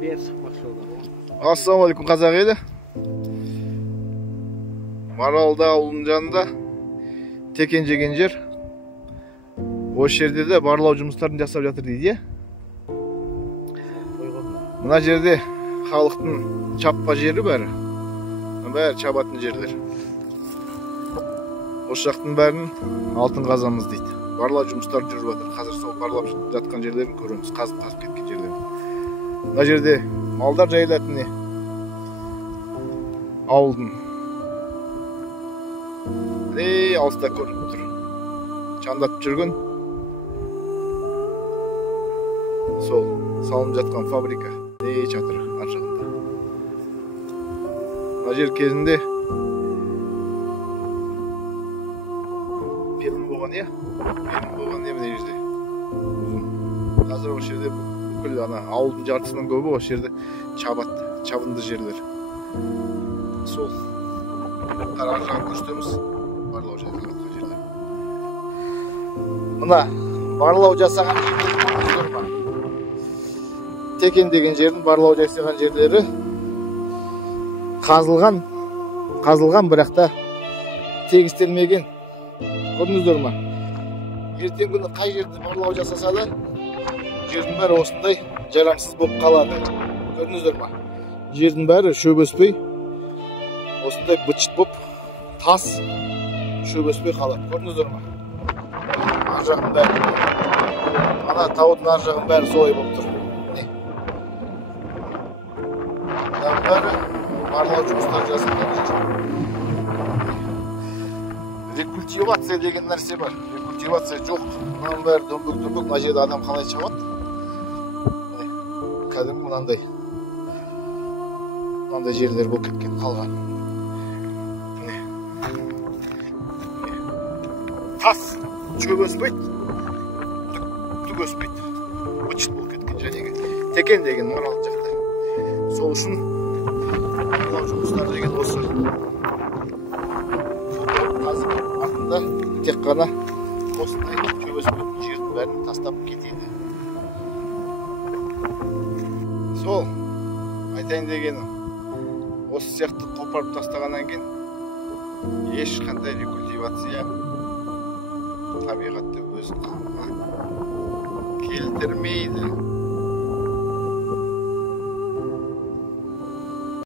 бер шықпақшы олар. Ассалаумағалейкум қазақ елі. Маралды ауылының жанында текен жеген жер. Осы жерде де барлау жұмыстарын жасап жатыр дейді. Мына жерде халықтың чаппа жері бәрі чабатын жерлер. Осы жақтың бәрін алтын қазамыз дейді. Барлау жұмыстары жүріп жатыр. Қазір сол барлап жатқан жерлерін көреміз. Қазып кеткен жерлерін. Мына жерде малдар жайылатын ауылдың алыста көрініп тұр. Чандатып жүрген сол салынып жатқан фабрика жатыр ар жағында. Мына жер кезінде перім болған мына жерде. Қазір осы жерде бүкіл ауылдың жартысынан көбі осы жерде чабынды жерлер. Сол ар жағын көрсетеміз. Барлау жасаған жерлер. Мына барлау жасаған жерлер бар. Текен деген жердің барлау жасаған жерлері қазылған, бірақ та тегістелмеген. Көрдіңіздер ме? Ертең күні қай жерде барлау жасаса да, жердің бәрі осындай жарамсыз болып қалады. Көрдіңіздер ме? Жердің бәрі шөп өспей, осындай бытшыт болып, тас шөп өспей қалады. Көрдіңіздер ме? Ар жағын бәрі, ана таудың ар жағын бәрі солай болып тұр. Бәрі барлау жұмыстары жасалған жер. Рекультивация деген нәрсе бар. Рекультивация жоқ. Мұның бәрі дөңбек. Мына жерде адам қалай шабады? Кәдімгі мынандай жерлер болып кеткен, қалған. Тас шөп өспейді, түк өспейді. Бытшыт болып кеткен жәнегі. Текен деген марал жақта. Сол үшін жұмыстар деген осы. Қазір артында тек қана осындай шөп өспейтін жердің бәрін тастап кетеді. Сол айтайын дегенім, осы сияқты қопарып тастағаннан кейін ешқандай рекультивация табиғатты өз қалпына келтірмейді.